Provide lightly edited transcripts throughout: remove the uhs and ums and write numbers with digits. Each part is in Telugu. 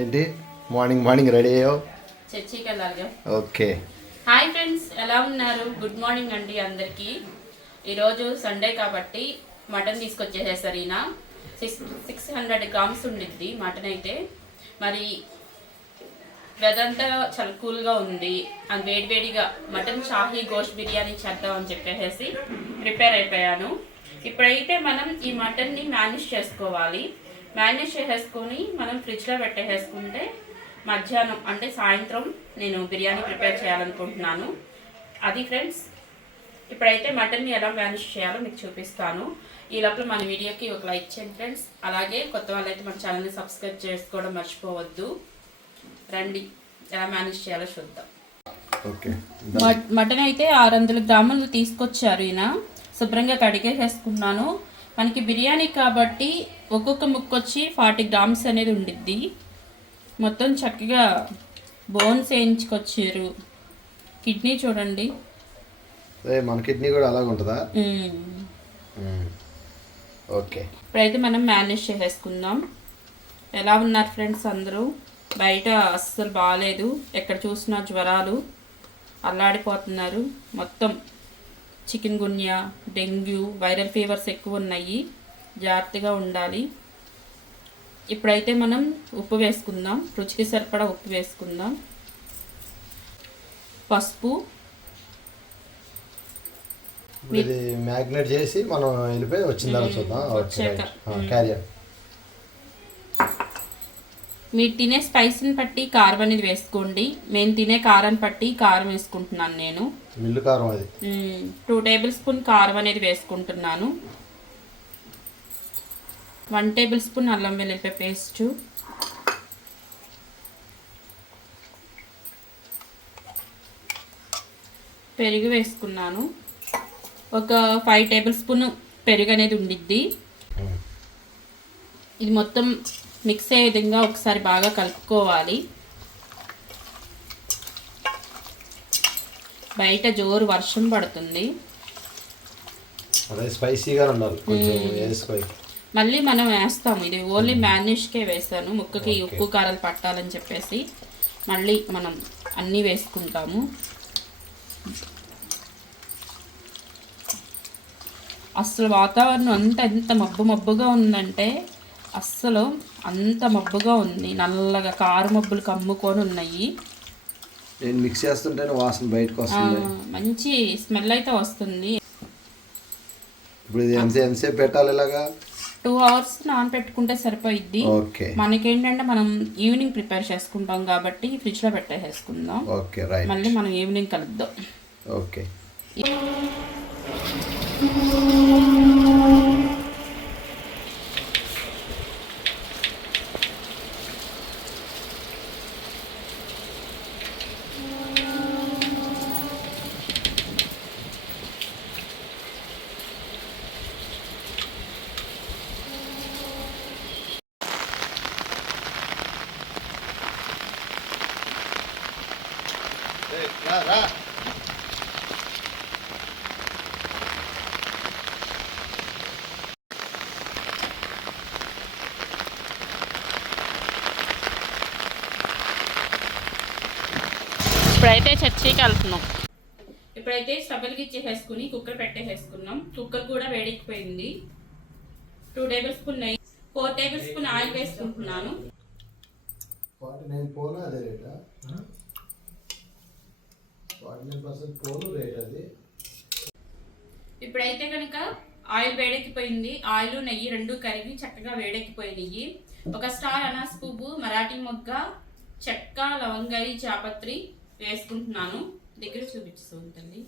ఏంటి మార్నింగ్ మార్నింగ్ రెడీ అయ్యావు? చర్చికి వెళ్ళాలి. ఓకే. హాయ్ ఫ్రెండ్స్, ఎలా ఉన్నారు? గుడ్ మార్నింగ్ అండి అందరికీ. ఈరోజు సండే కాబట్టి మటన్ తీసుకొచ్చేసేసారు ఈయన. 600 గ్రామ్స్ ఉండిద్ది మటన్ అయితే. మరి వెదంతా చాలా కూల్గా ఉంది, అది వేడివేడిగా మటన్ షాహీ గోష్ బిర్యానీ చేద్దామని చెప్పేసి ప్రిపేర్ అయిపోయాను. ఇప్పుడైతే మనం ఈ మటన్ని మేనేజ్ చేసుకోవాలి. మేనేజ్ చేసేసుకొని మనం ఫ్రిడ్జ్లో పెట్టేసుకుంటే మధ్యాహ్నం అంటే సాయంత్రం నేను బిర్యానీ ప్రిపేర్ చేయాలనుకుంటున్నాను. అది ఫ్రెండ్స్, ఇప్పుడైతే మటన్ని ఎలా మేనేజ్ చేయాలో మీకు చూపిస్తాను. ఈ లోపల మన వీడియోకి ఒక లైక్ చేయండి ఫ్రెండ్స్. అలాగే కొత్త వాళ్ళైతే మన ఛానల్ని సబ్స్క్రైబ్ చేసుకోవడం మర్చిపోవద్దు. రండి ఎలా మేనేజ్ చేయాలో చూద్దాం. మటన్ అయితే 600 గ్రాములు తీసుకొచ్చారు ఈయన. శుభ్రంగా కడిగేసేసుకున్నాను. మనకి బిర్యానీ కాబట్టి ఒక్కొక్క ముక్క వచ్చి 40 గ్రామ్స్ అనేది ఉండిద్ది. మొత్తం చక్కగా బోన్స్ వేయించుకొచ్చారు. కిడ్నీ చూడండి, మన కిడ్నీ కూడా అలాగే ఉంటుందా? ఓకే. ఇప్పుడైతే మనం మేనేజ్ చేసేసుకుందాం. ఎలా ఉన్నారు ఫ్రెండ్స్ అందరూ? బయట అస్సలు బాగాలేదు, ఎక్కడ చూసినా జ్వరాలు, అల్లాడిపోతున్నారు. మొత్తం చికెన్ గున్యా, డెంగ్యూ, వైరల్ ఫీవర్స్ ఎక్కువ ఉన్నాయి. జాగ్రత్తగా ఉండాలి. ఇప్పుడైతే మనం ఉప్పు వేసుకుందాం. రుచికి సరిపడా ఉప్పు వేసుకుందాం. పసుపు ఇది మ్యాగ్నేట్ చేసి మనం వెళ్ళిపోయి వచ్చిన తర్వాత చూద్దాం. క్యారియర్ మీరు తినే స్పైస్ని బట్టి కారం అనేది వేసుకోండి. మేము తినే కారాన్ని బట్టి కారం వేసుకుంటున్నాను నేను. మిల్లు కారం అది 2 టేబుల్ స్పూన్ కారం అనేది వేసుకుంటున్నాను. 1 టేబుల్ స్పూన్ అల్లం వెల్లుల్లిపాయ పేస్టు, పెరుగు వేసుకున్నాను. ఒక 5 టేబుల్ స్పూన్ పెరుగు అనేది ఉండిద్ది. ఇది మొత్తం మిక్స్ అయ్యే విధంగా ఒకసారి బాగా కలుపుకోవాలి. బయట జోరు వర్షం పడుతుంది. స్పైసీగా ఉండాలి కొంచెం వేసుకోవాలి. మళ్ళీ మనం వేస్తాము. ఇది ఓన్లీ మ్యారినేషన్కే వేసాను, ముక్కకి ఉప్పు కారాలు పట్టాలని చెప్పేసి. మళ్ళీ మనం అన్నీ వేసుకుంటాము. అస్సలు వాతావరణం అంతా ఎంత మబ్బు మబ్బుగా ఉందంటే అస్సలు అంత మబ్బుగా ఉంది. నల్లగా కారు మబ్బులు కమ్ముకొని ఉన్నాయి. నేను మిక్స్ చేస్తుంటేనే వాసన బయటకు వస్తుంది. మంచి స్మెల్ అయితే వస్తుంది. ఇప్పుడు ఇది ఎంతసేపు పెట్టాలి? ఇలాగా 2 అవర్స్ నానబెట్టుకుంటే సరిపోయిద్ది. మనకేంటంటే మనం ఈవినింగ్ ప్రిపేర్ చేసుకుంటాం కాబట్టి ఫ్రిడ్జ్లో పెట్టేసుకుందాం. Okay, right. మళ్ళీ మనం ఈవినింగ్ కలుద్దాం. ఓకే. రా. ఇప్పుడైతే చర్చికి వెళ్తున్నాం. ఇప్పుడైతే స్టవ్కి ఇచ్చేసేసుకుని కుక్కర్ పెట్టేసేసుకున్నాం. కుక్కర్ కూడా వేడెక్కిపోయింది. 2 టేబుల్ స్పూన్ నెయ్యి, 4 టేబుల్ స్పూన్ ఆయిల్ వేసుకుంటున్నాను. 49 పోను అదే రేటా? 49% పోను రేట్ అది. ఇప్పుడైతే కనుక ఆయిల్ వేడెక్కిపోయింది. ఆయిల్ నెయ్యి 2 కరిగి చక్కగా వేడెక్కిపోయినాయి. ఒక స్టార్ అనాస్ పువ్వు, మరాఠీ మొగ్గ, చెక్క, లవంగాయి, జాపత్రి వేసుకుంటున్నాను. దగ్గర చూపిస్తుంది.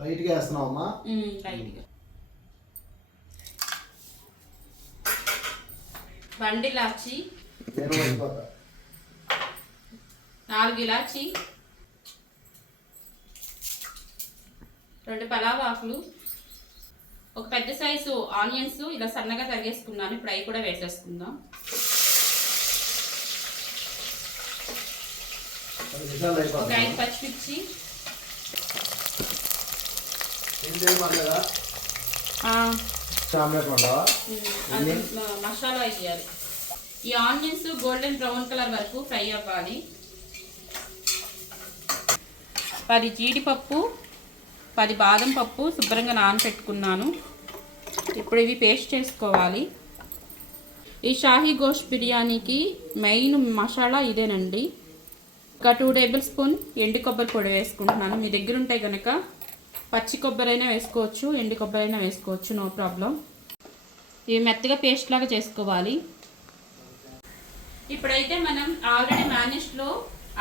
లైట్గా వేస్తున్నావమ్మా? లైట్గా. బండి ఇలాచి, 4 ఇలాచి, 2 పలావ్ ఆకులు, ఒక పెద్ద సైజు ఆనియన్స్ ఇలా సన్నగా తరిగేసుకున్నాను. ఇప్పుడు అవి కూడా వేసేసుకుందాం. ఒక 5 పచ్చిమిర్చి, ఆమ్లెట్ వండావా? మసాలా వేయాలి. ఈ ఆనియన్స్ గోల్డెన్ బ్రౌన్ కలర్ వరకు ఫ్రై అవ్వాలి. 10 జీడిపప్పు 10 బాదం పప్పు శుభ్రంగా నానబెట్టుకున్నాను. ఇప్పుడు ఇవి పేస్ట్ చేసుకోవాలి. ఈ షాహీ గోష్ బిర్యానీకి మెయిన్ మసాలా ఇదేనండి. ఒక 2 టేబుల్ స్పూన్ ఎండు కొబ్బరి పొడి వేసుకుంటున్నాను. మీ దగ్గర ఉంటే కనుక పచ్చి కొబ్బరి అయినా వేసుకోవచ్చు, ఎండు కొబ్బరి అయినా వేసుకోవచ్చు, నో ప్రాబ్లం. ఇవి మెత్తగా పేస్ట్ లాగా చేసుకోవాలి. ఇప్పుడైతే మనం ఆల్రెడీ మ్యారినేషన్లో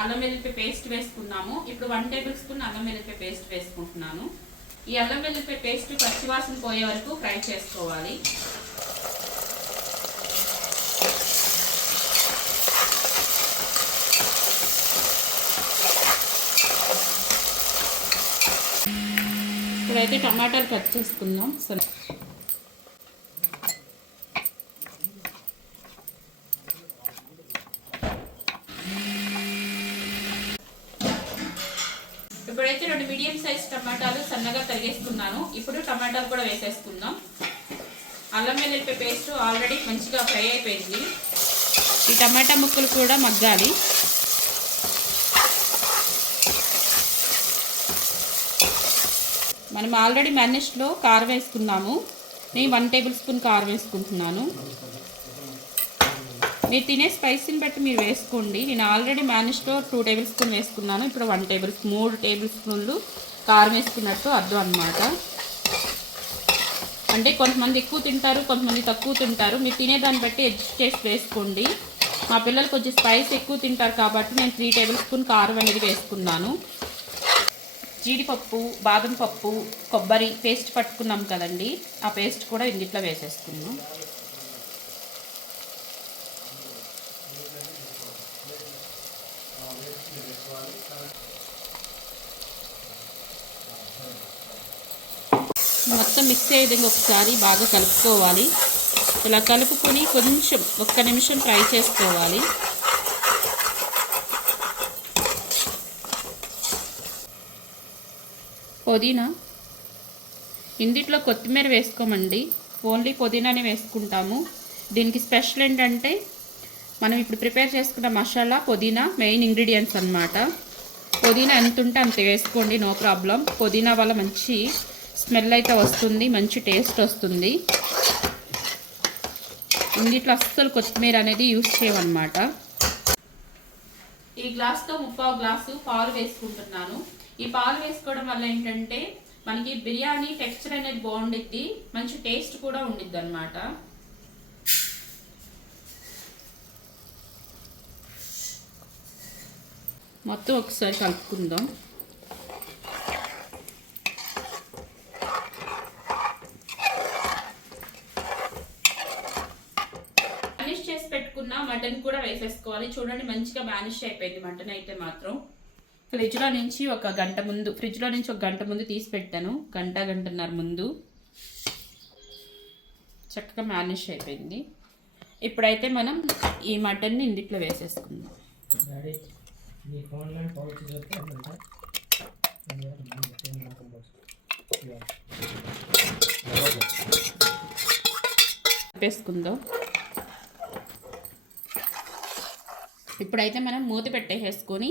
అల్లం వెల్లుల్లిపాయ పేస్ట్ వేసుకున్నాము. ఇప్పుడు 1 టేబుల్ స్పూన్ అల్లం వెల్లుల్లిపాయ పేస్ట్ వేసుకుంటున్నాను. ఈ అల్లం వెల్లుల్లిపాయ పేస్ట్ పచ్చివాసన పోయే వరకు ఫ్రై చేసుకోవాలి. ఇప్పుడైతే టమాటాలు కట్ చేసుకుందాం. సరే, ఇప్పుడైతే 2 మీడియం సైజ్ టమాటాలు సన్నగా తరిగేసుకున్నాను. ఇప్పుడు టమాటాలు కూడా వేసేసుకుందాం. అల్లం వెల్లుల్లిపాయ పేస్ట్ ఆల్రెడీ మంచిగా ఫ్రై అయిపోయింది. ఈ టమాటా ముక్కలు కూడా మగ్గాలి. మనం ఆల్రెడీ మ్యారినేషన్లో కారం వేసుకున్నాము. నేను 1 టేబుల్ స్పూన్ కారం వేసుకుంటున్నాను. మీరు తినే స్పైసీని బట్టి మీరు వేసుకోండి. నేను ఆల్రెడీ మ్యారినేషన్లో 2 టేబుల్ స్పూన్ వేసుకున్నాను. ఇప్పుడు 3 టేబుల్ స్పూన్లు కారం వేసుకున్నట్టు అర్థం అన్నమాట. అంటే కొంతమంది ఎక్కువ తింటారు, కొంతమంది తక్కువ తింటారు. మీరు తినేదాన్ని బట్టి అడ్జస్ట్ చేసి వేసుకోండి. మా పిల్లలు కొంచెం స్పైస్ ఎక్కువ తింటారు కాబట్టి నేను 3 టేబుల్ స్పూన్ కారం అనేది వేసుకున్నాను. జీడిపప్పు, బాదం పప్పు, కొబ్బరి పేస్ట్ పట్టుకున్నాం కదండి, ఆ పేస్ట్ కూడా ఇందులో వేసేసుకున్నాం. మొత్తం మిక్స్ అయ్యే విధంగా ఒకసారి బాగా కలుపుకోవాలి. ఇలా కలుపుకొని కొంచెం 1 నిమిషం ఫ్రై చేసుకోవాలి. పుదీనా, ఇందులో కొత్తిమీర వేసుకోమండి, ఓన్లీ పుదీనానే వేసుకుంటాము. దీనికి స్పెషల్ ఏంటంటే మనం ఇప్పుడు ప్రిపేర్ చేసుకున్న మసాలా పుదీనా మెయిన్ ఇంగ్రీడియంట్స్ అన్నమాట. పుదీనా ఎంత ఉంటే అంత వేసుకోండి, నో ప్రాబ్లం. పుదీనా వల్ల మంచి స్మెల్ అయితే వస్తుంది, మంచి టేస్ట్ వస్తుంది. ఇందులో అస్సలు కొత్తిమీర అనేది యూజ్ చేయమన్నమాట. ఈ గ్లాస్తో 3/4 గ్లాసు పాలు వేసుకుంటున్నాను. ఈ పాలు వేసుకోవడం వల్ల ఏంటంటే మనకి బిర్యానీ టెక్స్చర్ అనేది బాగుండిద్ది, మంచి టేస్ట్ కూడా ఉండిద్ది అన్నమాట. మొత్తం ఒకసారి కలుపుకుందాం. మ్యారినేట్ చేసి పెట్టుకున్న మటన్ కూడా వేసేసుకోవాలి. చూడండి మంచిగా మ్యారినేట్ అయిపోయింది మటన్ అయితే మాత్రం. ఫ్రిడ్జ్లో నుంచి ఒక గంట ముందు తీసి పెట్టాను, గంటన్నర ముందు. చక్కగా మ్యారినేట్ అయిపోయింది. ఇప్పుడైతే మనం ఈ మటన్ని ఇందులో వేసేసుకుందాం. వేసుకుందాం. ఇప్పుడైతే మనం మూత పెట్టేసుకొని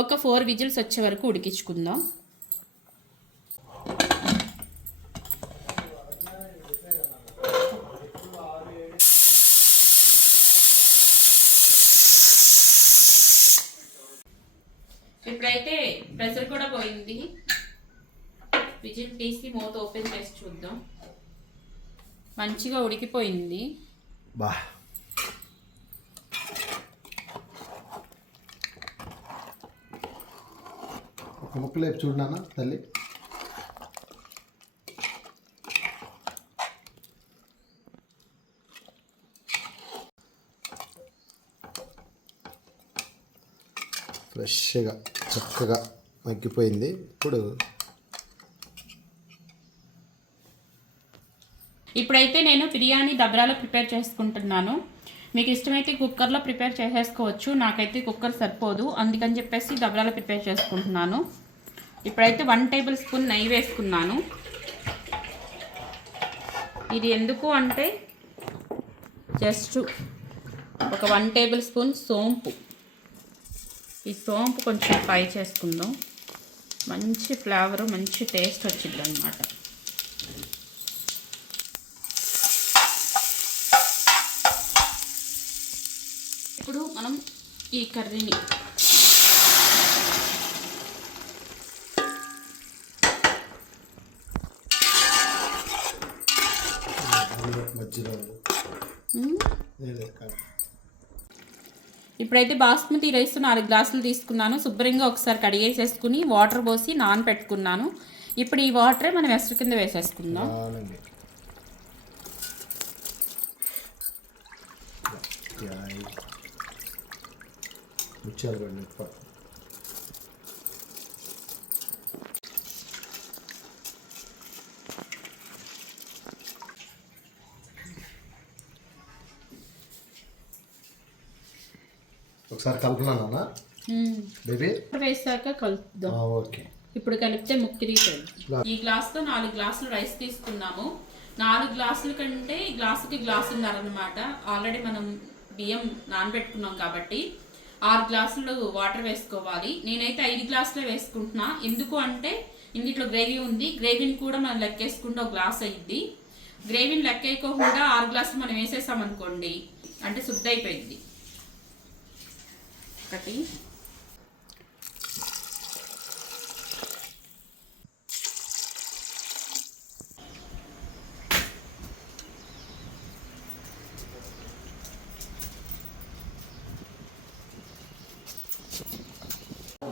ఒక 4 విజిల్స్ వచ్చే వరకు ఉడికించుకుందాం. ఇప్పుడైతే ప్రెషర్ కూడా పోయింది. విజిల్ తీసి మూత ఓపెన్ చేసి చూద్దాం. మంచిగా ఉడికిపోయింది. బా, ఒక ముక్కలు వేపు చూడనా తల్లి. ఫ్రెష్గా చక్కగా మగ్గిపోయింది. ఇప్పుడైతే నేను బిర్యానీ దబ్రాలో ప్రిపేర్ చేసుకుంటున్నాను. మీకు ఇష్టమైతే కుక్కర్లో ప్రిపేర్ చేసేసుకోవచ్చు. నాకైతే కుక్కర్ సరిపోదు, అందుకని చెప్పేసి దబ్రాలో ప్రిపేర్ చేసుకుంటున్నాను. ఇప్పుడైతే 1 టేబుల్ స్పూన్ నెయ్యి వేసుకున్నాను. ఇది ఎందుకు అంటే జస్ట్ ఒక 1 టేబుల్ స్పూన్ సోంపు. ఈ సోంపు కొంచెం ఫ్రై చేసుకుందాం. మంచి ఫ్లేవరు, మంచి టేస్ట్ వచ్చింది అన్నమాట. ఇప్పుడు మనం ఈ కర్రీని ఇప్పుడైతే బాస్మతి రైస్ 4 గ్లాసులు తీసుకున్నాను. శుభ్రంగా ఒకసారి కడిగేసేసుకుని వాటర్ పోసి నానబెట్టుకున్నాను. ఇప్పుడు ఈ వాటరే మనం ఎసరు కింద వేసేసుకుందాం. ఒకసారి కలుపున్నానా బేబీ? వేసాక కలుపుదాం. ఓకే. ఇప్పుడు కలిపితే ముక్కిరిపోయింది. ఈ గ్లాస్తో 4 గ్లాసులు రైస్ తీసుకున్నాము. 4 గ్లాసుల కంటే ఈ గ్లాసుకి గ్లాసున్నర అనమాట. ఆల్రెడీ మనం బియ్యం నానబెట్టుకున్నాం కాబట్టి 6 గ్లాసులు వాటర్ వేసుకోవాలి. నేనైతే 5 గ్లాసులే వేసుకుంటున్నా. ఎందుకు అంటే ఇందులో గ్రేవీ ఉంది. గ్రేవీని కూడా మనం లెక్కేసుకుంటే 1 గ్లాస్ అయ్యిద్ది. గ్రేవీని లెక్కేయకుండా 6 గ్లాసులు మనం వేసేసామనుకోండి అంటే శుద్ధ అయిపోయింది. ఒకటి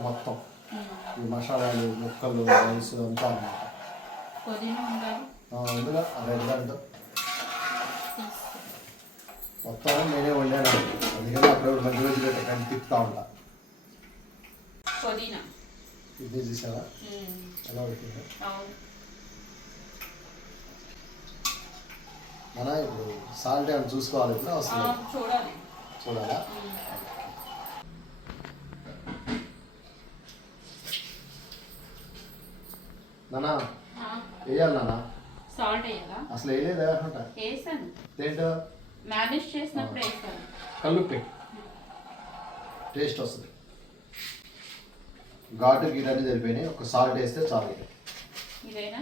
మొత్తం ఈ మసాలాలు, ముక్కలు, రైస్ అంతా అన్నమాట. పుదీనా ఉండాలి అందులో అరెండు మొత్తం నేనే వండాను. అందుకని అప్పుడు మధ్య మధ్య పెట్టకండి తిప్పుతా ఉంటా. పుదీనా ఇది చూసావా ఎలా పెట్టిందో? మన ఇప్పుడు సాల్ట్ ఏమైనా చూసుకోవాలి. ఇప్పుడు అవసరం చూడాలా? నానా వేయాలి. నానా సాల్ట్ వేయాలా? అసలు వేయలేదు. వేసాను. ఏంటో మ్యారినేట్ చేసినప్పుడు వేసాను. కల్లుప్పి టేస్ట్ వస్తుంది. ఘాటు గీటన్నీ సరిపోయినాయి. ఒక సాల్ట్ వేస్తే చాలు. ఇదేనా?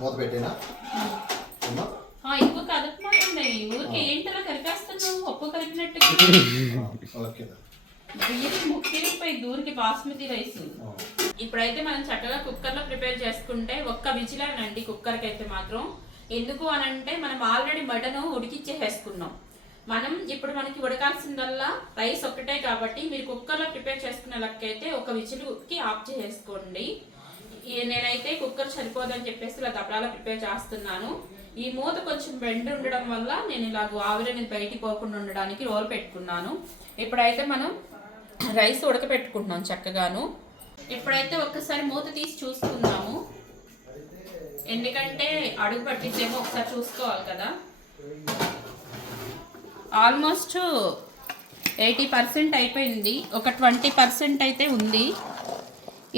మూత పెట్టేనా? ఎక్కువ కదపమాకండి. ఊరికి ఏంటలా కలిపేస్తున్నావు? పప్పు కలిపినట్టు బియ్యం ముక్కిరిపోయి దూరికి బాస్మతి రైస్. ఇప్పుడైతే మనం చక్కగా కుక్కర్లో ప్రిపేర్ చేసుకుంటే ఒక్క విజిలేనండి కుక్కర్కి అయితే మాత్రం. ఎందుకు అనంటే మనం ఆల్రెడీ మటన్ ఉడికిచ్చేసేసుకున్నాం. ఇప్పుడు మనకి ఉడకాల్సిందల్లా రైస్ ఒక్కటే కాబట్టి మీరు కుక్కర్లో ప్రిపేర్ చేసుకునే లెక్కైతే ఒక విజిల్కి ఆఫ్ చేసేసుకోండి. నేనైతే కుక్కర్ సరిపోదని చెప్పేసి ఇలా దబ్బరాలో ప్రిపేర్ చేస్తున్నాను. ఈ మూత కొంచెం బెండ్ ఉండడం వల్ల నేను ఇలాగ ఆవిరి అనేది బయటికి పోకుండా ఉండడానికి రోల్ పెట్టుకున్నాను. ఇప్పుడైతే మనం రైస్ ఉడకపెట్టుకుంటున్నాం చక్కగాను. ఇప్పుడైతే ఒక్కసారి మూత తీసి చూసుకుందాము. ఎందుకంటే అడుగు పట్టిద్దేమో ఒకసారి చూసుకోవాలి కదా. ఆల్మోస్ట్ 80% అయిపోయింది. ఒక 20% అయితే ఉంది.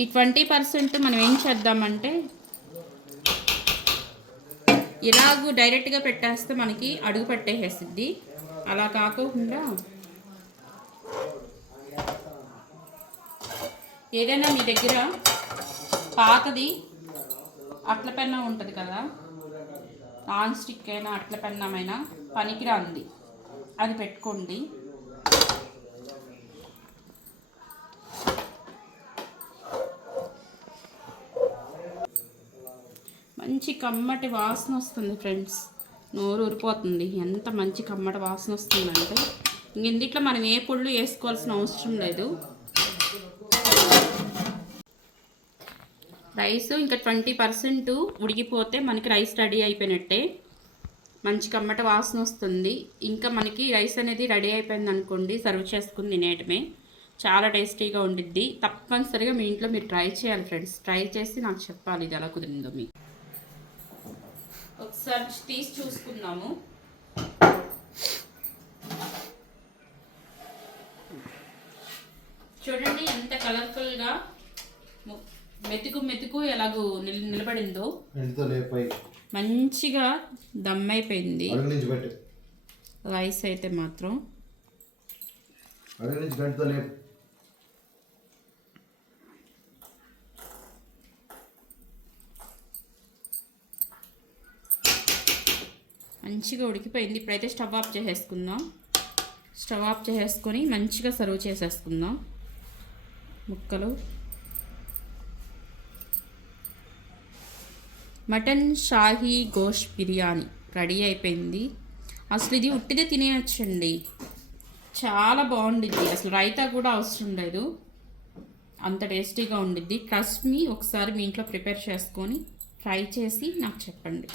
ఈ 20% మనం ఏం చేద్దామంటే ఇలాగూ డైరెక్ట్గా పెట్టేస్తే మనకి అడుగు పట్టేసేసిద్ది. అలా కాకుండా ఏదైనా మీ దగ్గర పాతది అట్ల పెన్నం ఉంటుంది కదా, నాన్ స్టిక్ అయినా అట్ల పెన్నమైనా పనికిరాంది అది పెట్టుకోండి. మంచి కమ్మటి వాసన వస్తుంది ఫ్రెండ్స్. నోరు ఊరిపోతుంది. ఎంత మంచి కమ్మటి వాసన వస్తుందంటే ఇందులో మనం ఏ పొళ్ళు వేసుకోవాల్సిన అవసరం లేదు. రైస్ ఇంకా 20% ఉడికిపోతే మనకి రైస్ రెడీ అయిపోయినట్టే. మంచి కమ్మటి వాసన వస్తుంది. ఇంకా మనకి రైస్ అనేది రెడీ అయిపోయింది అనుకోండి, సర్వ్ చేసుకుని తినేయటమే. చాలా టేస్టీగా ఉండిద్ది. తప్పనిసరిగా మీ ఇంట్లో మీరు ట్రై చేయాలి ఫ్రెండ్స్. ట్రై చేసి నాకు చెప్పాలి ఇది ఎలా కుదిరిందో. మీకు ఒకసారి తీసి చూసుకుందాము. చూడండి ఎంత కలర్ఫుల్గా మెతుకు ఎలాగో నిలబడిందో గంటితో లేపై మంచిగా దమ్ అయిపోయింది. అడుగు నుంచి పెట్టు. రైస్ అయితే మాత్రం అడుగు నుంచి గంటితో లేపు. మంచిగా ఉడికిపోయింది. ఇప్పుడైతే స్టవ్ ఆఫ్ చేసేసుకుందాం. స్టవ్ ఆఫ్ చేసేసుకొని మంచిగా సర్వ్ చేసేసుకుందాం. ముక్కలు మటన్ షాహీ గోష్ బిర్యానీ రెడీ అయిపోయింది. అసలు ఇది ఉట్టిదే తినేయచ్చండి, చాలా బాగుండిద్ది. అసలు రైతా కూడా అవసరం లేదు, అంత టేస్టీగా ఉండిద్ది. ట్రస్ట్ మీ, ఒకసారి మీ ఇంట్లో ప్రిపేర్ చేసుకొని ట్రై చేసి నాకు చెప్పండి.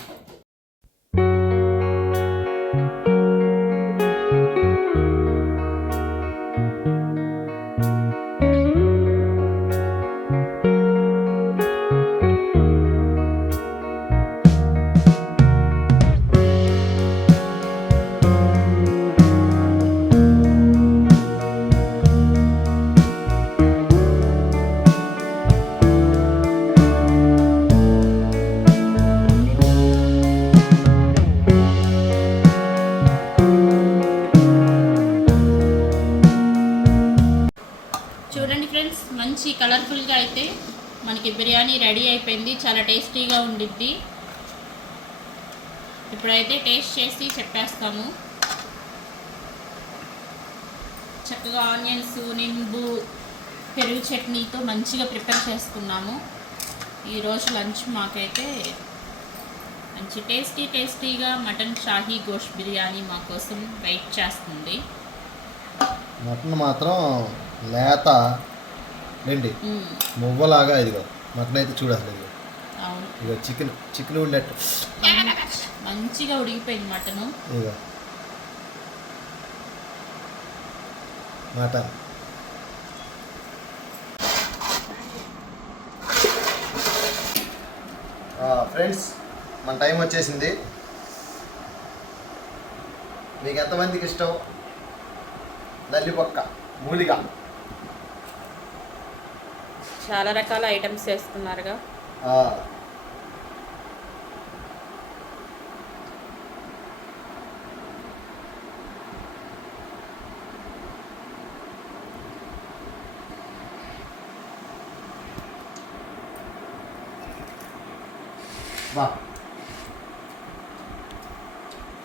చూడండి ఫ్రెండ్స్, మంచి కలర్ఫుల్గా అయితే మనకి బిర్యానీ రెడీ అయిపోయింది. చాలా టేస్టీగా ఉండిద్ది. ఇప్పుడైతే టేస్ట్ చేసి చెప్పేస్తాము. చక్కగా ఆనియన్స్, నింబు, పెరుగు చట్నీతో మంచిగా ప్రిపేర్ చేసుకున్నాము. ఈరోజు లంచ్ మాకైతే మంచి టేస్టీగా మటన్ షాహీ గోష్ బిర్యానీ మా కోసం వెయిట్ చేస్తుంది. మటన్ మాత్రం లేత ఏంటి మువ్వలాగా. ఇదిగో మటన్ అయితే చూడు అసలు. ఇదిగో చికెన్ ఉండేట్టు మంచిగా ఉడికిపోయింది మటను. ఇదిగో మటన్. ఫ్రెండ్స్, మన టైం వచ్చేసింది. మీకు ఎంతమందికి ఇష్టం నల్లిపొక్క, మూలిగా? చాలా రకాల ఐటమ్స్ వేసుకున్నారుగా.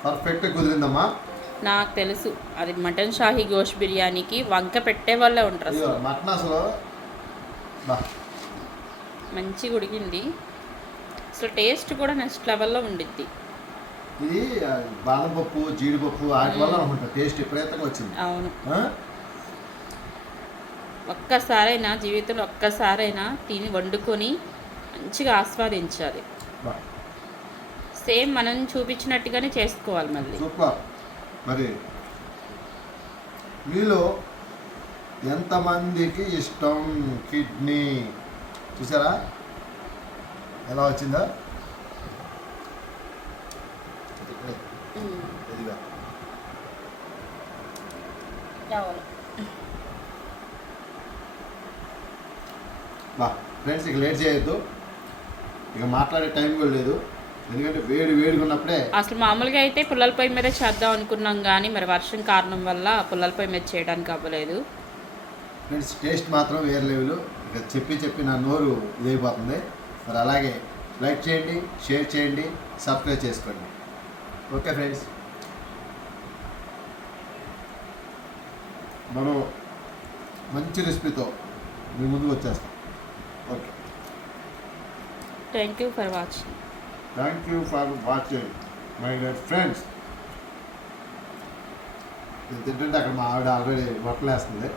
పర్ఫెక్ట్ కుదిరిందమ్మా. నాకు తెలుసు, అది మటన్ షాహీ గోష్ బిర్యానీకి వంక పెట్టే వాళ్ళే ఉంటారు. మటన్ అసలు మంచిగా ఉడికింది. అసలు టేస్ట్ కూడా నెక్స్ట్ లెవెల్లో ఉండిద్ది. ఇది బాదం పప్పు, జీడిపప్పు వాటి వల్ల అనుకుంటా టేస్ట్ ఎప్పుడైతే వచ్చింది. అవును, ఒక్కసారైనా జీవితంలో ఒక్కసారైనా తిని వండుకొని మంచిగా ఆస్వాదించాలి. సేమ్ మనం చూపించినట్టుగానే చేసుకోవాలి మళ్ళీ. సూపర్. మరి మీలో ఎంతమందికి ఇష్టం కిడ్నీ? చూసారా ఎలా వచ్చిందా? ఫ్రెండ్స్, ఇక లేట్ చేయొద్దు, ఇక మాట్లాడే టైం కూడా లేదు. ఎందుకంటే వేడిగా ఉన్నప్పుడే. అసలు మామూలుగా అయితే పుల్లల పొయ్యి మీద చేద్దాం అనుకున్నాం, కానీ మరి వర్షం కారణం వల్ల పుల్లల పొయ్యి మీద చేయడానికి అవ్వలేదు. ఫ్రెండ్స్, టేస్ట్ మాత్రం వేరే లెవెల్. ఇక చెప్పి నా నోరు ఇదైపోతుంది. మరి అలాగే లైక్ చేయండి, షేర్ చేయండి, సబ్స్క్రైబ్ చేసుకోండి. ఓకే ఫ్రెండ్స్, మనం మంచి రెసిపీతో మీ ముందుకు వచ్చేస్తాం. Okay, thank you for watching. My dear friends. తింటుంటే అక్కడ మా ఆవిడ ఆల్రెడీ బట్టలు వేస్తుంది.